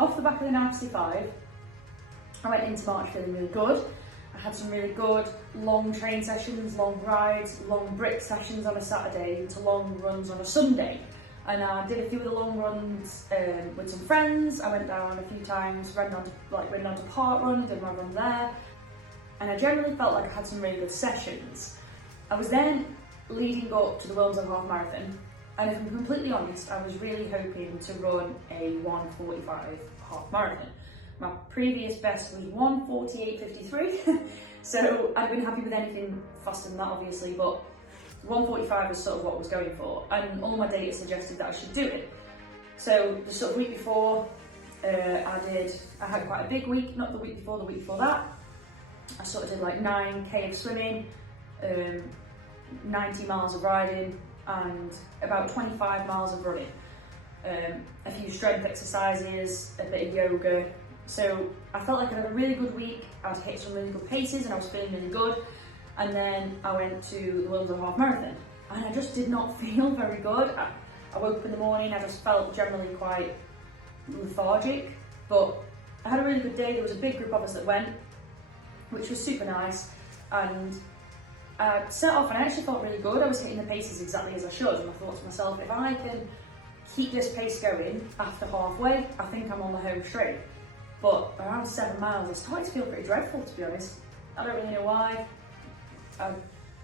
off the back of the 95, I went into March feeling really good. I had some really good long train sessions, long rides, long brick sessions on a Saturday to long runs on a Sunday. And I did a few of the long runs with some friends. I went down a few times, went on to Park Run, did my run there. And I generally felt like I had some really good sessions. I was then leading up to the Wilmslow half marathon. And if I'm completely honest, I was really hoping to run a 1:45 half marathon. My previous best was 1:48.53, so I'd been happy with anything faster than that obviously, but 1:45 was sort of what I was going for, and all my data suggested that I should do it. So the sort of week before, I had quite a big week, not the week before, the week before that. I sort of did like 9k of swimming, 90 miles of riding, and about 25 miles of running. A few strength exercises, a bit of yoga. So I felt like I had a really good week. I'd hit some really good paces and I was feeling really good. And then I went to the Wilmslow half marathon and I just did not feel very good. I woke up in the morning, I just felt generally quite lethargic, but I had a really good day. There was a big group of us that went, which was super nice. And I set off and I actually felt really good. I was hitting the paces exactly as I should. And I thought to myself, if I can keep this pace going after halfway, I think I'm on the home straight. But around 7 miles, it started to feel pretty dreadful, to be honest. I don't really know why. I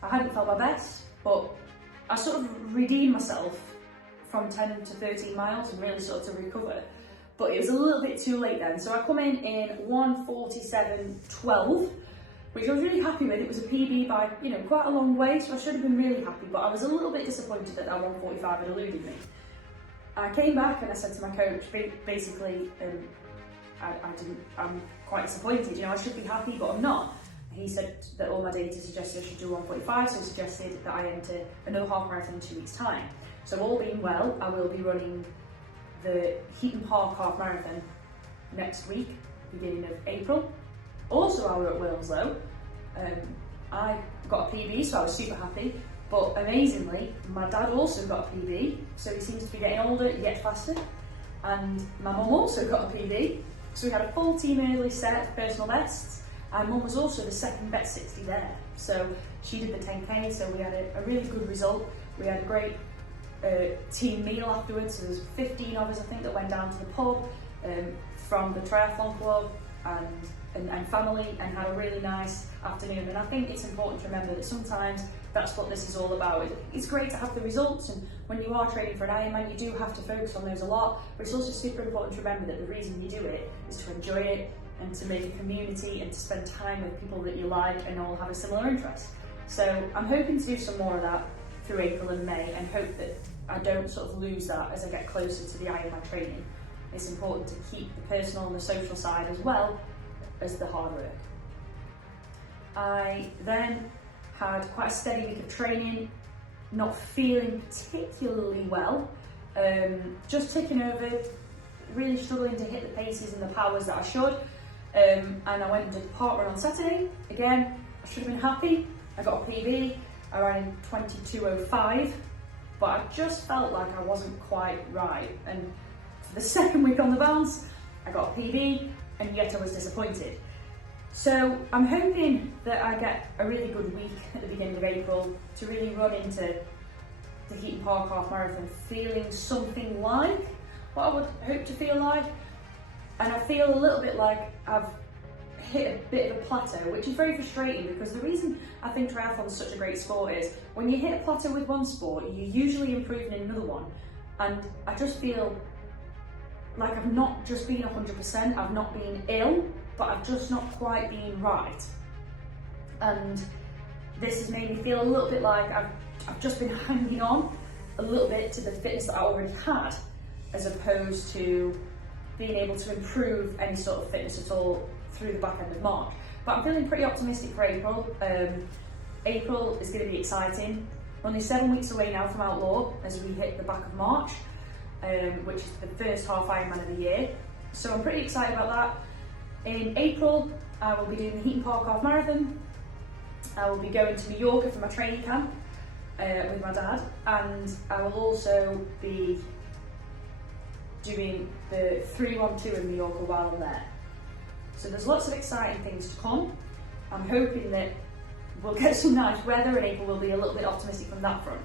hadn't felt my best, but I sort of redeemed myself from 10 to 13 miles and really sort of to recover. But it was a little bit too late then. So I come in 1:47.12, which I was really happy with. It was a PB by, quite a long way, so I should have been really happy, but I was a little bit disappointed that 1:45 had eluded me. I came back and I said to my coach, basically, I'm quite disappointed, I should be happy, but I'm not. He said that all my data suggested I should do 1:45, so he suggested that I enter another half marathon in 2 weeks' time. So all being well, I will be running the Heaton Park half marathon next week, beginning of April. Also, while we were at Wilmslow, I got a PB, so I was super happy. But amazingly, my dad also got a PB, so he seems to be getting older, yet faster. And my mum also got a PB. So we had a full team early set of personal bests, and mum was also the second bet 60 there. So she did the 10k, so we had a really good result. We had a great team meal afterwards. So there's 15 of us, I think, that went down to the pub from the triathlon club and family, and had a really nice afternoon. And I think it's important to remember that sometimes that's what this is all about. It's great to have the results, and when you are training for an Ironman, you do have to focus on those a lot, but it's also super important to remember that the reason you do it is to enjoy it and to make a community and to spend time with people that you like and all have a similar interest. So I'm hoping to do some more of that through April and May, and hope that I don't sort of lose that as I get closer to the Ironman training. It's important to keep the personal and the social side as well as the hard work. I then had quite a steady week of training, not feeling particularly well, just ticking over, really struggling to hit the paces and the powers that I should. And I went and did the Park Run on Saturday. Again, I should have been happy. I got a PB, I ran in 22:05, but I just felt like I wasn't quite right. And for the second week on the bounce, I got a PB, and yet I was disappointed. So I'm hoping that I get a really good week at the beginning of April to really run into the Heaton Park half marathon feeling something like what I would hope to feel like. And I feel a little bit like I've hit a bit of a plateau, which is very frustrating, because the reason I think triathlon is such a great sport is when you hit a plateau with one sport, you're usually improving in another one. And I just feel like I've not just been 100%, I've not been ill, but I've just not quite been right. And this has made me feel a little bit like I've just been hanging on a little bit to the fitness that I already had, as opposed to being able to improve any sort of fitness at all through the back end of March. But I'm feeling pretty optimistic for April. April is going to be exciting. We're only 7 weeks away now from Outlaw as we hit the back of March, which is the first half Ironman of the year. So I'm pretty excited about that. In April, I will be doing the Heaton Park half marathon. I will be going to Mallorca for my training camp with my dad, and I will also be doing the 3-1-2 in Mallorca while I'm there. So there's lots of exciting things to come. I'm hoping that we'll get some nice weather and April will be a little bit optimistic from that front.